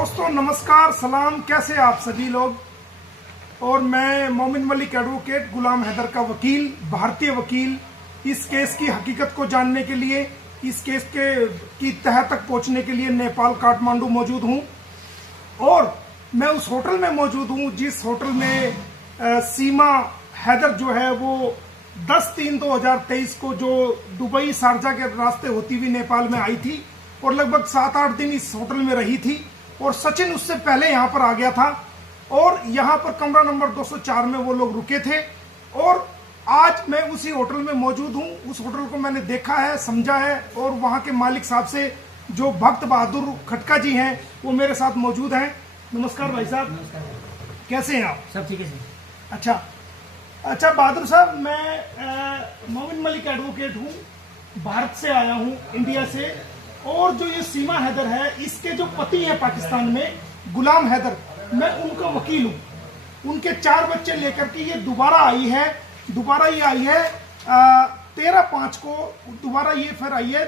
दोस्तों नमस्कार, सलाम। कैसे आप सभी लोग। और मैं मोमिन मलिक एडवोकेट, गुलाम हैदर का वकील, भारतीय वकील, इस केस की हकीकत को जानने के लिए, इस केस की तह तक पहुंचने के लिए नेपाल काठमांडू मौजूद हूं। और मैं उस होटल में मौजूद हूं जिस होटल में सीमा हैदर जो है वो 10/3/2023 को जो दुबई शारजा के रास्ते होती हुई नेपाल में आई थी और लगभग 7-8 दिन इस होटल में रही थी। और सचिन उससे पहले यहां पर आ गया था और यहां पर कमरा नंबर 204 में वो लोग रुके थे। और आज मैं उसी होटल में मौजूद हूं। उस होटल को मैंने देखा है, समझा है, और वहां के मालिक साहब से जो भक्त बहादुर खटका जी हैं वो मेरे साथ मौजूद हैं। नमस्कार भाई साहब। नमस्कार। कैसे हैं आप? सब ठीक है सर। अच्छा बहादुर साहब, मैं मोमिन मलिक एडवोकेट हूं, भारत से आया हूं, इंडिया से। और जो ये सीमा हैदर है, इसके जो पति हैं पाकिस्तान में, गुलाम हैदर, मैं उनका वकील हूं। उनके 4 बच्चे लेकर के ये दोबारा आई है 13/5 को, दोबारा ये फिर आई है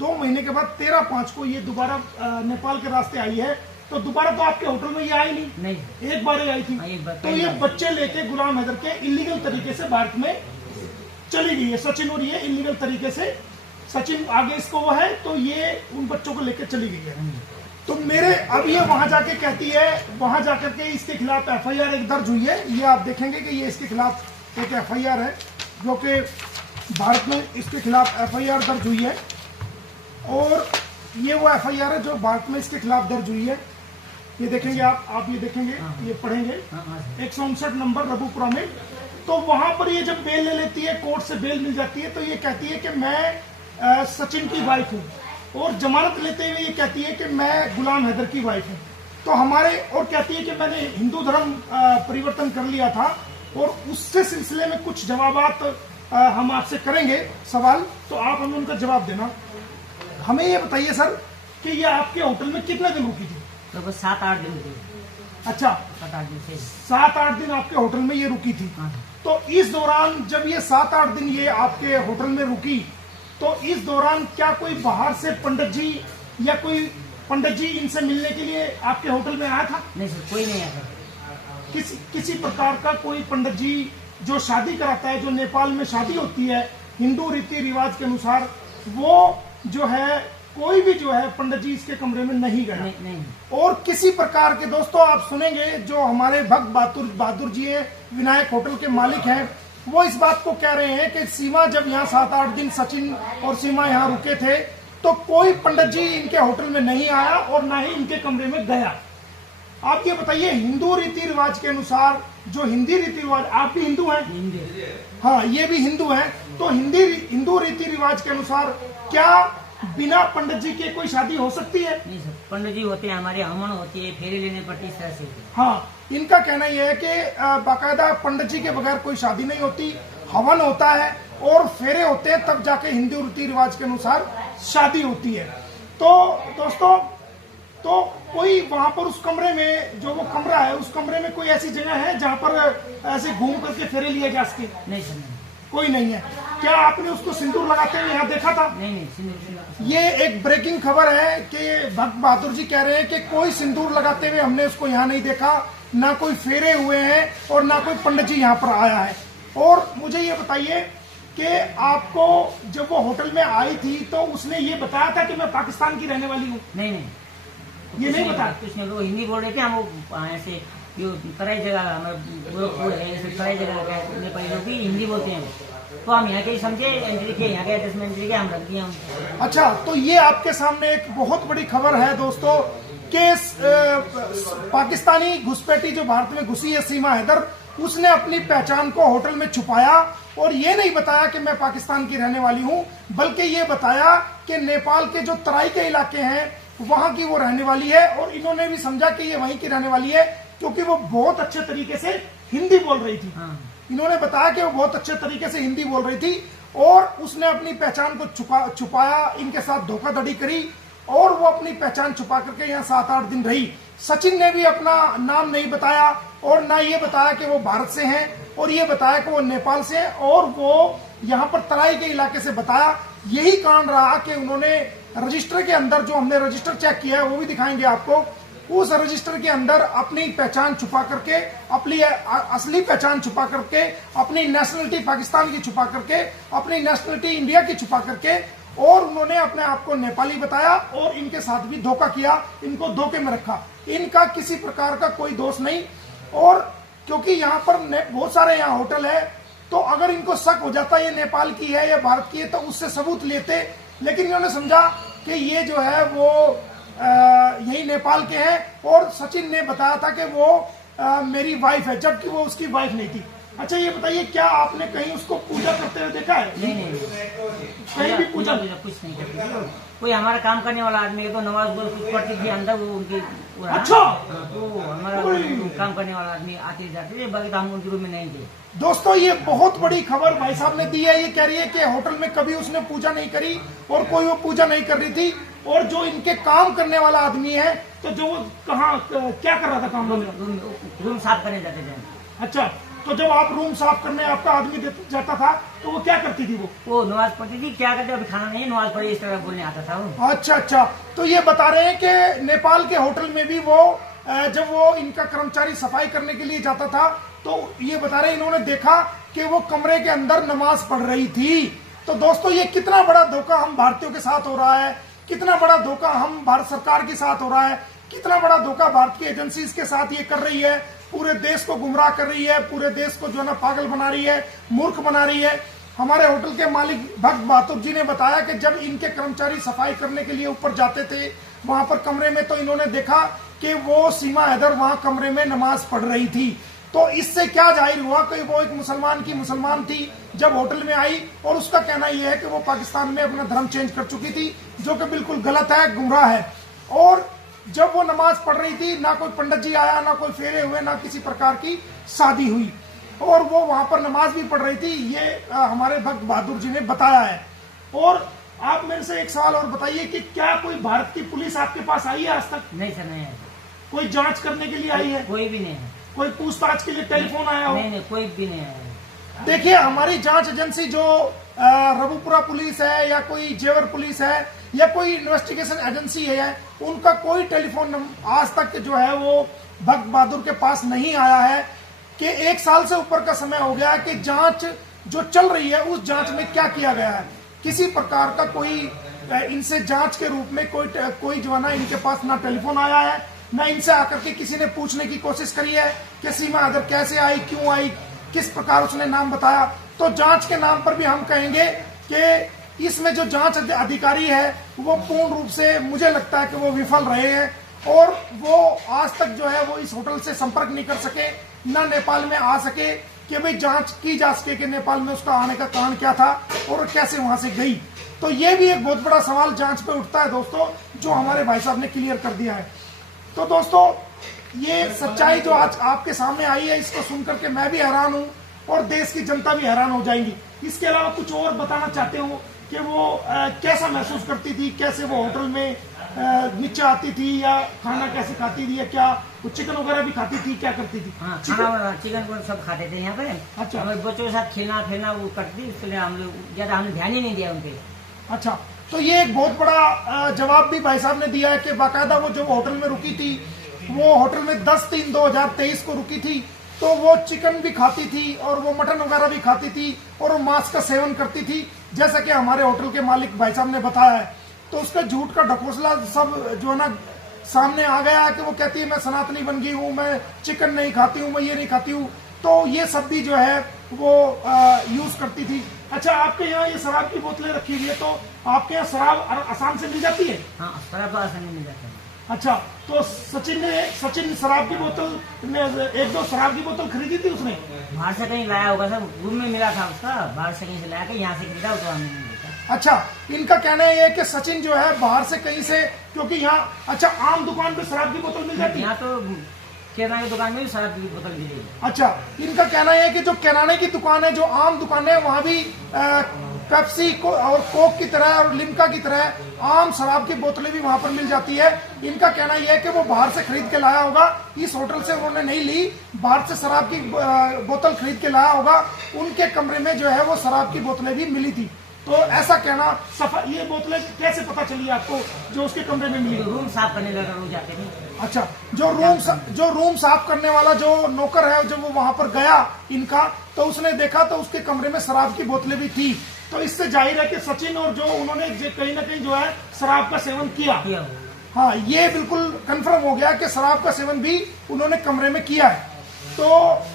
2 महीने के बाद 13/5 को ये दोबारा नेपाल के रास्ते आई है। तो दोबारा तो आपके होटल में ये आई नहीं, एक बार ही आई थी। एक बार तो ये बच्चे लेके गुलाम हैदर के इलीगल तरीके से भारत में चली गई है सचिन, और ये इलीगल तरीके से सचिन आगे इसको वो है, तो ये उन बच्चों को लेकर चली गई है। तो मेरे अब ये वहां जाके कहती है, वहां जाकर के इसके खिलाफ एफआईआर एक दर्ज हुई है। ये आप देखेंगे कि ये इसके खिलाफ एक एफआईआर है जो कि भारत में इसके खिलाफ एफआईआर दर्ज हुई है। और ये वो एफआईआर है जो भारत में इसके खिलाफ दर्ज हुई है। ये देखेंगे आप ये देखेंगे, ये पढ़ेंगे 159 नंबर रघुपुरा में। तो वहां पर ये जब बेल ले लेती है, कोर्ट से बेल मिल जाती है, तो ये कहती है कि मैं सचिन की वाइफ हूं। और जमानत लेते हुए ये कहती है कि मैं गुलाम हैदर की वाइफ हूं। तो और कहती है कि मैंने हिंदू धर्म परिवर्तन कर लिया था। और उससे सिलसिले में कुछ जवाबात हम आपसे करेंगे, सवाल, तो आप हमें उनका जवाब देना। हमें ये बताइए सर कि ये आपके होटल में कितने दिन रुकी थी? तो 7-8 दिन थे। अच्छा, 7-8 दिन थे। 7-8 दिन आपके होटल में ये रुकी थी। तो इस दौरान जब ये 7-8 दिन ये आपके होटल में रुकी, तो इस दौरान क्या कोई बाहर से पंडित जी या कोई पंडित जी इनसे मिलने के लिए आपके होटल में आया था? नहीं सर, कोई नहीं आया था। किसी प्रकार का कोई पंडित जी जो शादी कराता है, जो नेपाल में शादी होती है हिंदू रीति रिवाज के अनुसार, वो जो है कोई भी जो है पंडित जी इसके कमरे में नहीं गया। नहीं। और किसी प्रकार के, दोस्तों आप सुनेंगे, जो हमारे भक्त बहादुर जी हैं, विनायक होटल के मालिक हैं, वो इस बात को कह रहे हैं कि सीमा जब यहाँ 7-8 दिन सचिन और सीमा यहाँ रुके थे तो कोई पंडित जी इनके होटल में नहीं आया और ना ही इनके कमरे में गया। आप ये बताइए, हिंदू रीति रिवाज के अनुसार, जो हिंदी रीति रिवाज, आप भी हिंदू हैं? हाँ, ये भी हिंदू हैं। तो हिंदू रीति रिवाज के अनुसार क्या बिना पंडित जी के कोई शादी हो सकती है? नहीं सर, पंडित जी होते हैं, हमारे हवन होती है, फेरे लेने पड़ती है, इस तरह से। हाँ, इनका कहना यह है कि बाकायदा पंडित जी के बगैर कोई शादी नहीं होती, हवन होता है और फेरे होते हैं, तब जाके हिंदू रीति रिवाज के अनुसार शादी होती है। तो दोस्तों, तो कोई वहां पर उस कमरे में, जो वो कमरा है, उस कमरे में कोई ऐसी जगह है जहां पर ऐसे घूम करके फेरे लिए जा सके? नहीं सर, नहीं। कोई नहीं है। क्या आपने उसको सिंदूर लगाते हुए यहाँ देखा था? नहीं, सिंदूर। ये एक ब्रेकिंग खबर है कि भक्त बहादुर जी कह रहे हैं कि कोई सिंदूर लगाते हुए हमने उसको यहाँ नहीं देखा, ना कोई फेरे हुए हैं और ना कोई पंडित जी यहाँ पर आया है। और मुझे ये बताइए कि आपको जब वो होटल में आई थी तो उसने ये बताया था कि मैं पाकिस्तान की रहने वाली हूँ? नहीं। ये नहीं बताया? कुछ नहीं, वो हिंदी बोल रहे थे। हम वो ऐसे तराई जगह, तराई जगह नेपाली लोग भी हिंदी बोलते हैं, तो हम यहाँ के समझे, एंट्री के यहाँ के एड्रेस में एंट्री के हम रख दिए हम। अच्छा, तो ये आपके सामने एक बहुत बड़ी खबर है दोस्तों कि पाकिस्तानी घुसपैठी जो भारत में घुसी है, सीमा हैदर, उसने अपनी पहचान को होटल में छुपाया और ये नहीं बताया कि मैं पाकिस्तान की रहने वाली हूं, बल्कि ये बताया कि नेपाल के जो तराई के इलाके हैं वहां की वो रहने वाली है। और इन्होंने भी समझा कि ये वहीं की रहने वाली है क्योंकि वो बहुत अच्छे तरीके से हिंदी बोल रही थी। इन्होंने बताया कि वो बहुत अच्छे तरीके से हिंदी बोल रही थी और उसने अपनी पहचान को छुपाया, इनके साथ धोखाधड़ी करी और वो अपनी पहचान छुपा करके यहाँ 7-8 दिन रही। सचिन ने भी अपना नाम नहीं बताया और ना ये बताया कि वो भारत से हैं, और ये बताया कि वो नेपाल से हैं, और वो यहाँ पर तराई के इलाके से बताया। यही कारण रहा कि उन्होंने रजिस्टर के अंदर, जो हमने रजिस्टर चेक किया है वो भी दिखाएंगे आपको, उस रजिस्टर के अंदर अपनी पहचान छुपा करके, अपनी असली पहचान छुपा करके, अपनी नेशनलिटी पाकिस्तान की छुपा करके, अपनी नेशनलिटी इंडिया की छुपा करके, और उन्होंने अपने आप को नेपाली बताया और इनके साथ भी धोखा किया, इनको धोखे में रखा। इनका किसी प्रकार का कोई दोष नहीं। और क्योंकि यहाँ पर बहुत सारे यहाँ होटल है, तो अगर इनको शक हो जाता ये नेपाल की है या भारत की है तो उससे सबूत लेते, लेकिन इन्होंने समझा कि ये जो है वो यही नेपाल के हैं, और सचिन ने बताया था कि वो मेरी वाइफ है, जबकि वो उसकी वाइफ नहीं थी। अच्छा ये बताइए, क्या आपने कहीं उसको पूजा करते हुए देखा है? नहीं, कहीं भी पूजा कुछ नहीं करती थी। कोई हमारा काम करने वाला आदमी है तो नमाज कुछ पढ़ती थी अंदर, वो उनकी अच्छा, तो हमारा काम करने वाला आदमी आते जाते थे, बाकी तो हम उनके रूम में नहीं थे। दोस्तों ये बहुत बड़ी खबर भाई साहब ने दी है। ये कह रही है कि होटल में कभी उसने पूजा नहीं करी और कोई वो पूजा नहीं कर रही थी, और जो इनके काम करने वाला आदमी है, तो जो वो कहाँ क्या कर रहा था काम? रूम साफ करने जाते थे। अच्छा, तो जब आप रूम साफ करने आपका आदमी जाता था तो वो क्या करती थी? वो नमाज पढ़ती थी। क्या करते, अभी खाना नहीं, नमाज पढ़ी, इस तरह बोलने आता था वो। अच्छा, तो ये बता रहे हैं कि नेपाल के होटल में भी वो जब वो इनका कर्मचारी सफाई करने के लिए जाता था, तो ये बता रहे हैं इन्होंने देखा कि वो कमरे के अंदर नमाज पढ़ रही थी। तो दोस्तों ये कितना बड़ा धोखा हम भारतीयों के साथ हो रहा है, कितना बड़ा धोखा हम भारत सरकार के साथ हो रहा है, कितना बड़ा धोखा भारत की एजेंसीज के साथ ये कर रही है। पूरे देश को गुमराह कर रही है, पूरे देश को जो है ना पागल बना रही है, मूर्ख बना रही है। हमारे होटल के मालिक भक्त बहादुर जी ने बताया कि जब इनके कर्मचारी सफाई करने के लिए ऊपर जाते थे वहां पर कमरे में, तो इन्होंने देखा कि वो सीमा हैदर वहां कमरे में नमाज पढ़ रही थी। तो इससे क्या जाहिर हुआ कि वो एक मुसलमान थी जब होटल में आई, और उसका कहना यह है कि वो पाकिस्तान में अपना धर्म चेंज कर चुकी थी, जो कि बिल्कुल गलत है, गुमराह है। और जब वो नमाज पढ़ रही थी, ना कोई पंडित जी आया, ना कोई फेरे हुए, ना किसी प्रकार की शादी हुई, और वो वहां पर नमाज भी पढ़ रही थी। ये हमारे भक्त बहादुर जी ने बताया है। और आप मेरे से एक सवाल और बताइए कि क्या कोई भारत की पुलिस आपके पास आई है आज तक? नहीं सर, नहीं है। कोई जांच करने के लिए आई है? कोई भी नहीं है। कोई पूछताछ के लिए टेलीफोन आया हो? नहीं, कोई भी नहीं है। देखिए हमारी जांच एजेंसी जो रबुपुरा पुलिस है या कोई जेवर पुलिस है या कोई इन्वेस्टिगेशन एजेंसी है, उनका कोई टेलीफोन आज तक जो है वो भक्त बहादुर के पास नहीं आया है कि 1 साल से ऊपर का समय हो गया कि जांच जो चल रही है उस जांच में क्या किया गया है। किसी प्रकार का कोई इनसे जांच के रूप में कोई जो है ना इनके पास ना टेलीफोन आया है, ना इनसे आकर के किसी ने पूछने की कोशिश करी है कि सीमा हैदर कैसे आई, क्यों आई, किस प्रकार उसने नाम बताया। तो जांच के नाम पर भी हम कहेंगे कि इसमें जो जांच अधिकारी है वो पूर्ण रूप से मुझे लगता है कि वो विफल रहे हैं, और वो आज तक जो है वो इस होटल से संपर्क नहीं कर सके, ना नेपाल में आ सके कि भाई जांच की जा सके कि नेपाल में उसका आने का कारण क्या था और कैसे वहां से गई। तो ये भी एक बहुत बड़ा सवाल जांच पे उठता है दोस्तों, जो हमारे भाई साहब ने क्लियर कर दिया है। तो दोस्तों ये सच्चाई जो आज आपके सामने आई है, इसको सुनकर के मैं भी हैरान हूं और देश की जनता भी हैरान हो जाएंगी। इसके अलावा कुछ और बताना चाहते हो कि वो कैसा महसूस करती थी, कैसे वो होटल में नीचे आती थी, या खाना कैसे खाती थी, या क्या वो चिकन वगैरह भी खाती थी, क्या करती थी? हाँ, खाना चिकन को सब खाते थे यहाँ पे। अच्छा, हमारे बच्चों के साथ खेलना फिरना वो करती थी, इसलिए हम लोग ज्यादा हमने ध्यान ही नहीं दिया उनके। अच्छा, तो ये एक बहुत बड़ा जवाब भी भाई साहब ने दिया है कि बाकायदा वो जो होटल में रुकी थी, वो होटल में 10/3/2023 को रुकी थी, तो वो चिकन भी खाती थी और वो मटन वगैरह भी खाती थी और वो मांस का सेवन करती थी, जैसा कि हमारे होटल के मालिक भाई साहब ने बताया है। तो उसका झूठ का ढकोसला सब जो है ना सामने आ गया है कि वो कहती है मैं सनातनी बन गई हूँ, मैं चिकन नहीं खाती हूँ, मैं ये नहीं खाती हूँ। तो ये सब भी जो है वो यूज करती थी। अच्छा, आपके यहाँ ये शराब की बोतलें रखी हुई है, तो आपके यहाँ शराब आसाम से मिल जाती है? हाँ, शराब तो आसानी मिल जाती है। अच्छा, तो सचिन शराब की बोतल 1-2 शराब की बोतल खरीदी थी उसने? बाहर से कहीं लाया होगा सर, रूम में मिला था उसका, बाहर से कहीं से लाया के यहाँ से खरीदा तो हमें नहीं मिलता। अच्छा, इनका कहना है कि सचिन जो है बाहर से कहीं से, क्योंकि यहाँ अच्छा आम दुकान पे शराब की बोतल मिल जाती है, यहाँ तो किराने की दुकान में भी शराब की बोतल मिलेगी। अच्छा, इनका कहना है कि जो किराने की दुकान है, जो आम दुकान है, वहाँ भी पेप्सी को और कोक की तरह और लिम्का की तरह आम शराब की बोतलें भी वहां पर मिल जाती है। इनका कहना यह है कि वो बाहर से खरीद के लाया होगा, इस होटल से उन्होंने नहीं ली, बाहर से शराब की बोतल खरीद के लाया होगा। उनके कमरे में जो है वो शराब की बोतलें भी मिली थी। तो ऐसा कहना ये बोतलें कैसे पता चली आपको जो उसके कमरे में मिली? रूम साफ करने लगा रोज जाते थे। अच्छा, जो रूम साफ करने वाला जो नौकर है, जब वो वहां पर गया इनका, तो उसने देखा तो उसके कमरे में शराब की बोतलें भी थी। तो इससे जाहिर है कि सचिन और जो उन्होंने कहीं ना कहीं जो है शराब का सेवन किया। हाँ, ये बिल्कुल कंफर्म हो गया कि शराब का सेवन भी उन्होंने कमरे में किया है। तो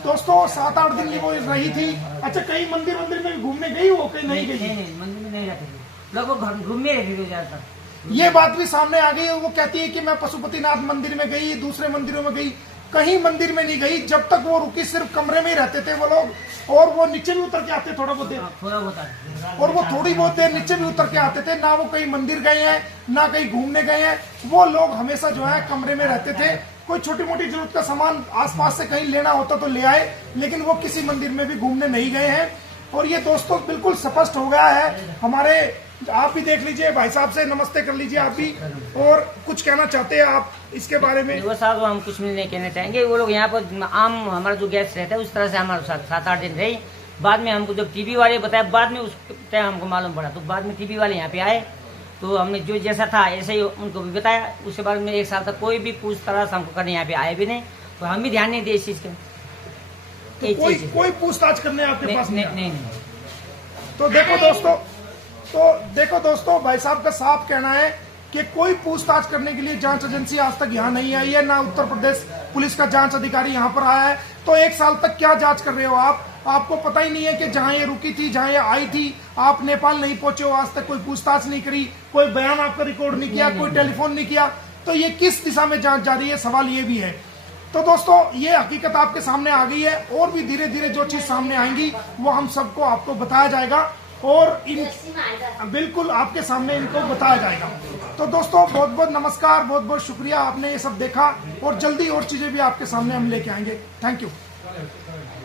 दोस्तों 7-8 दिन वो रही थी। अच्छा, कहीं मंदिर में भी घूमने गई वो, कहीं नहीं गई? नहीं, मंदिर में नहीं जाते थे लोग, घूमने रहते थे ज्यादातर। ये बात भी सामने आ गई। वो कहती है कि मैं पशुपतिनाथ मंदिर में गई, दूसरे मंदिरों में गई, कहीं मंदिर में नहीं गई। जब तक वो रुकी सिर्फ कमरे में ही रहते थे वो लोग, और वो नीचे भी उतर के आते थोड़ा बहुत देर, और वो थोड़ी बहुत देर नीचे भी उतर के आते थे। ना वो कहीं मंदिर गए हैं, ना कहीं घूमने गए हैं। वो लोग हमेशा जो है कमरे में रहते थे। कोई छोटी मोटी जरूरत का सामान आसपास से कहीं लेना होता तो ले आए, लेकिन वो किसी मंदिर में भी घूमने नहीं गए हैं। और ये दोस्तों बिल्कुल स्पष्ट हो गया है हमारे। आप भी देख लीजिए, भाई साहब से नमस्ते कर लीजिए आप भी, और कुछ कहना चाहते हैं आप इसके बारे में? वो साहब हम कुछ नहीं कहना चाहेंगे। वो लोग यहाँ पर आम हमारा जो गेस्ट रहता है उस तरह से हमारे साथ 7-8 दिन रही। बाद में हमको जब टीवी वाले बताया, बाद में उस टाइम हमको मालूम पड़ा, तो बाद में टीवी वाले यहाँ पे आए तो हमने जो जैसा था ऐसे ही उनको भी बताया। उसके बाद में 1 साल तक कोई भी पूछताछ हमको करने यहाँ पे आए भी नहीं, तो हम भी ध्यान नहीं दिए इस चीज के। तो कोई पूछताछ करने आपके पास नहीं। तो देखो दोस्तों, भाई साहब का साफ कहना है कि कोई पूछताछ करने के लिए जांच एजेंसी आज तक यहाँ नहीं आई है, ना उत्तर प्रदेश पुलिस का जांच अधिकारी यहाँ पर आया है। तो 1 साल तक क्या जांच कर रहे हो आप? आपको पता ही नहीं है कि जहां ये रुकी थी, जहां ये आई थी, आप नेपाल नहीं पहुंचे हो, आज तक कोई पूछताछ नहीं करी, कोई बयान आपका रिकॉर्ड नहीं किया, कोई टेलीफोन नहीं किया। तो ये किस दिशा में जांच जा रही है, सवाल ये भी है। तो दोस्तों, ये हकीकत आपके सामने आ गई है, और भी धीरे धीरे जो चीज सामने आएंगी वो हम सबको आपको बताया जाएगा, और बिल्कुल आपके सामने इनको बताया जाएगा। तो दोस्तों, बहुत बहुत नमस्कार, बहुत बहुत शुक्रिया, आपने ये सब देखा, और जल्दी और चीजें भी आपके सामने हम लेके आएंगे। Thank you.